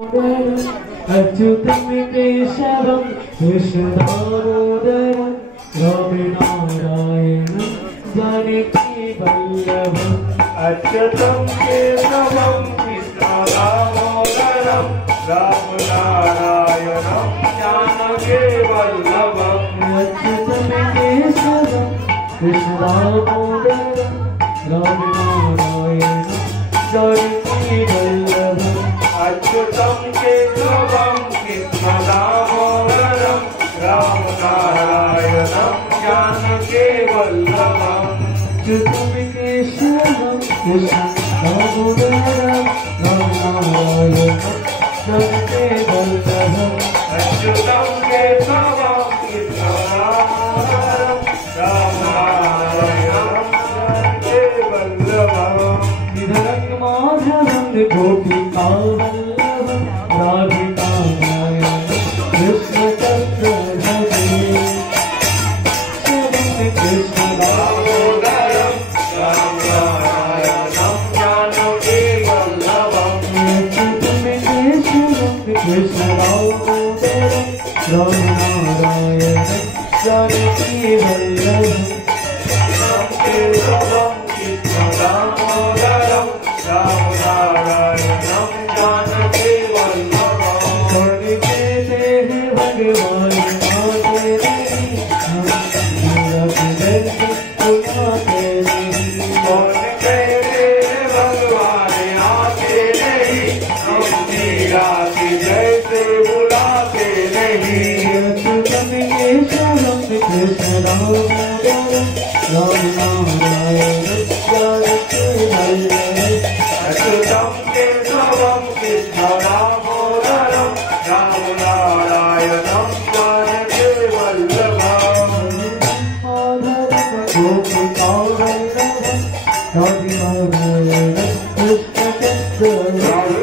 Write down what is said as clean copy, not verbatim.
अच्युतं केशवं कृष्णदामोदरं रामनारायणं जानकीवल्लभम् अच्युतं केशवं कृष्णदामोदरं रामनारायणं जानकीवल्लभम् अच्युतं केशवं कृष्णदामोदरं रामनारायणं जानकीवल्लभम् अच्युतं केशवं कृष्णदामोदरं रामनारायणं जानकीवल्लभम् अच्युतं केशवं कृष्णदामोदरं रामनारायणं जानकीवल्लभम् अच्युतं केशवं कृष्णदामोदरं रामनारायणं जानकीवल्लभम् श्रीधरं माधवं गोपिकावल्लभं राधिकानायणं कृष्णचक्रधरे दामोदरं रामनारायणं जानकीवल्लभम् कृष्णदामोदरं रामनारायणं जानकीवल्लभम् केशवं कृष्णदामोदरं रामनारायणं जानकीवल्लभम् कहते हैं भगवान आते नहीं हम बुलाते नहीं कौन कहते हैं भगवान आते नहीं हम मीरा की जैसे बुलाते नहीं अच्युतं केशवं कृष्णदामोदरं रामनारायणं जानकीवल्लभम् अच्युतं केशवं कृष्णदामोदरं रामनारायणं जानकीवल्लभम् गोपिकावल्लभं राधिकानायणं कृष्णचक्रधरे